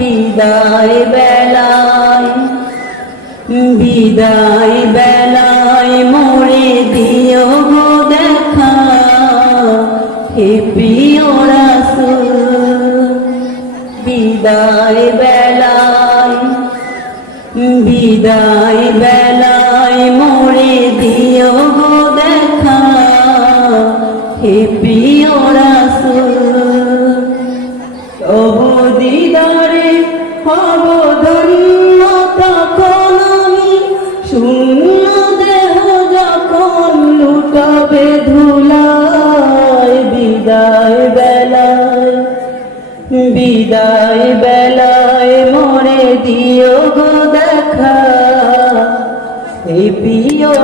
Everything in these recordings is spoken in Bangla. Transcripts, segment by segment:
বিদায় বেলায় বিদায় বেলায় মোরে দিও গো দেখা। হে প্রিয় বিদায় বেলায় বিদায় বেলায় মোরে বিদায় বেলায় মরে দিও গো দেখা। এই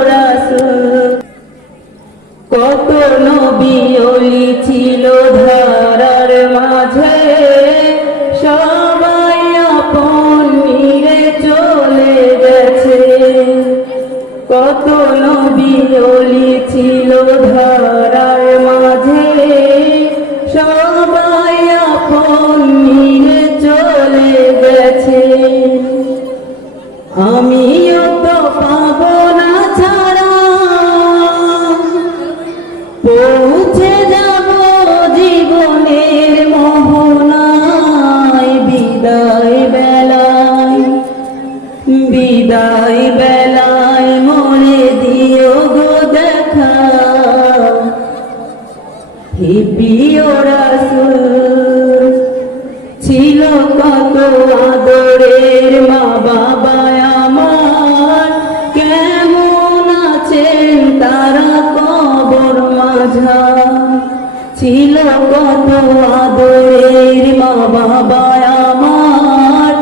রাসূল, কত নবী ওলি ছিল ধারার মাঝে। সবাই আপন নিরে চলে গেছে। কত নবী ওলি ছিল ধারার মাঝে। সবাই আপন চলে গেছে। আমিও তো পাবো না ছাড়া। পৌঁছে যাব জীবনের বিদায় বেলায় বেলায়। ছিল কত আদরের মা বাবা আমার। কেমন আছেন তারা কবর মাঝা ছিল কত আদরের মা বাবা আমার।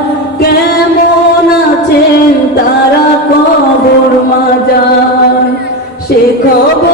কেমন আছেন তারা কবর মাজা সে খবর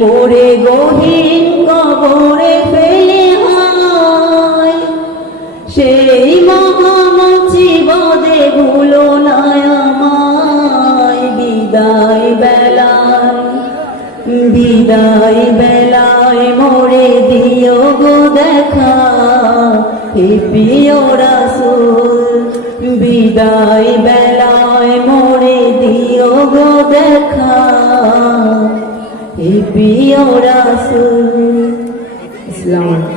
মোরে গহীন কবরে ফেলে হয় সেই মহামচি বদে ভুলো না আমায়। বিদায় বেলায় বিদায় বেলায় মোরে দিও গো দেখা। হে প্রিয় রাসূল, বিদায় বেলায় মোরে দিও গো দেখা। হে প্রিয় রাসূল। ইসলাম